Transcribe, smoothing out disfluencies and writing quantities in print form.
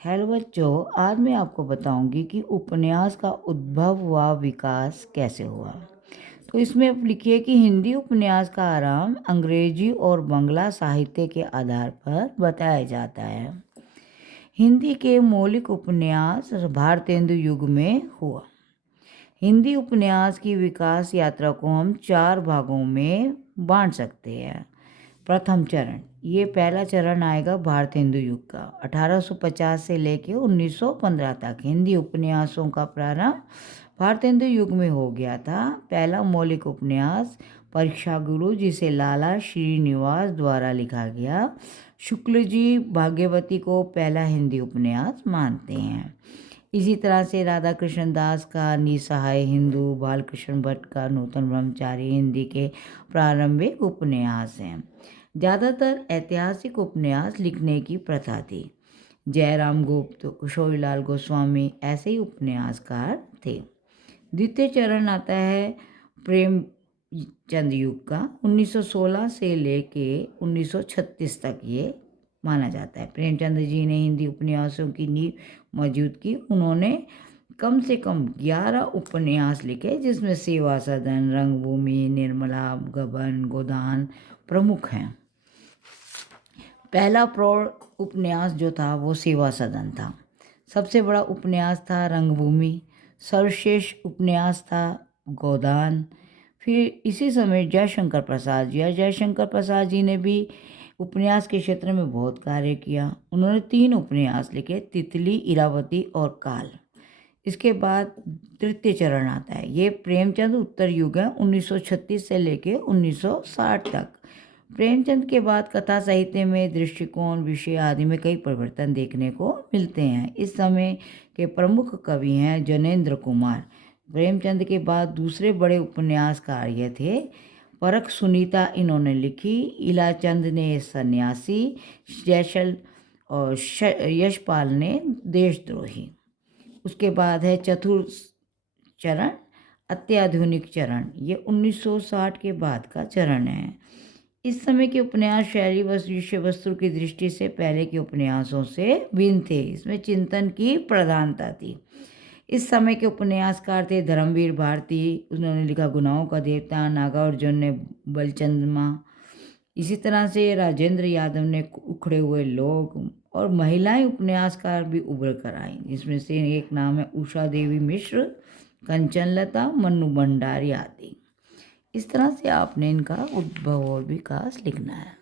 Hello बच्चों, आज मैं आपको बताऊंगी कि उपन्यास का उद्भव व विकास कैसे हुआ। तो इसमें आप लिखिए कि हिंदी उपन्यास का आरंभ अंग्रेजी और बंगला साहित्य के आधार पर बताया जाता है। हिंदी के मौलिक उपन्यास भारतेंदु युग में हुआ। हिंदी उपन्यास की विकास यात्रा को हम 4 भागों में बांट सकते हैं। प्रथम चरण, ये पहला चरण आएगा भारतेंदु युग का। 1850 से लेकर 1915 तक हिंदी उपन्यासों का प्रारंभ भारतेंदु युग में हो गया था। पहला मौलिक उपन्यास परीक्षा गुरु, जिसे लाला श्रीनिवास द्वारा लिखा गया, शुक्ल जी भाग्यवती को पहला हिंदी उपन्यास मानते हैं। इसी तरह से राधा कृष्ण दास का निसहाय हिंदू, बालकृष्ण भट्ट का नूतन ब्रह्मचारी हिंदी के प्रारंभिक उपन्यास हैं। ज़्यादातर ऐतिहासिक उपन्यास लिखने की प्रथा थी। जयराम गुप्त, किशोरीलाल गोस्वामी ऐसे ही उपन्यासकार थे। द्वितीय चरण आता है प्रेमचंद युग का। 1916 से लेके 1936 तक ये माना जाता है। प्रेमचंद जी ने हिंदी उपन्यासों की नींव मौजूद की। उन्होंने कम से कम 11 उपन्यास लिखे, जिसमें सेवा सदन, रंगभूमि, निर्मला, गबन, गोदान प्रमुख हैं। पहला प्रौढ़ उपन्यास जो था वो सेवा सदन था। सबसे बड़ा उपन्यास था रंगभूमि। सर्वश्रेष्ठ उपन्यास था गोदान। फिर इसी समय जयशंकर प्रसाद जी ने भी उपन्यास के क्षेत्र में बहुत कार्य किया। उन्होंने 3 उपन्यास लिखे, तितली, इरावती और काल। इसके बाद तृतीय चरण आता है, ये प्रेमचंद उत्तर युग है, 1936 से लेके 1960 तक। प्रेमचंद के बाद कथा साहित्य में दृष्टिकोण, विषय आदि में कई परिवर्तन देखने को मिलते हैं। इस समय के प्रमुख कवि हैं जनेंद्र कुमार। प्रेमचंद के बाद दूसरे बड़े उपन्यासकार ये थे। परख सुनीता इन्होंने लिखी। इलाचंद ने सन्यासी, जयसल और यशपाल ने देशद्रोही। उसके बाद है चतुर्थ चरण, अत्याधुनिक चरण। ये 1960 के बाद का चरण है। इस समय के उपन्यास शैली व विषय वस्तु की दृष्टि से पहले के उपन्यासों से भिन्न थे। इसमें चिंतन की प्रधानता थी। इस समय के उपन्यासकार थे धर्मवीर भारती, उन्होंने लिखा गुनाहों का देवता, नागार्जुन ने बलचंद्रमा। इसी तरह से राजेंद्र यादव ने उखड़े हुए लोग, और महिलाएं उपन्यासकार भी उभर कर आई, जिसमें से एक नाम है उषा देवी मिश्र, कंचनलता, मन्नू भंडारी आदि। इस तरह से आपने इनका उद्भव और विकास लिखना है।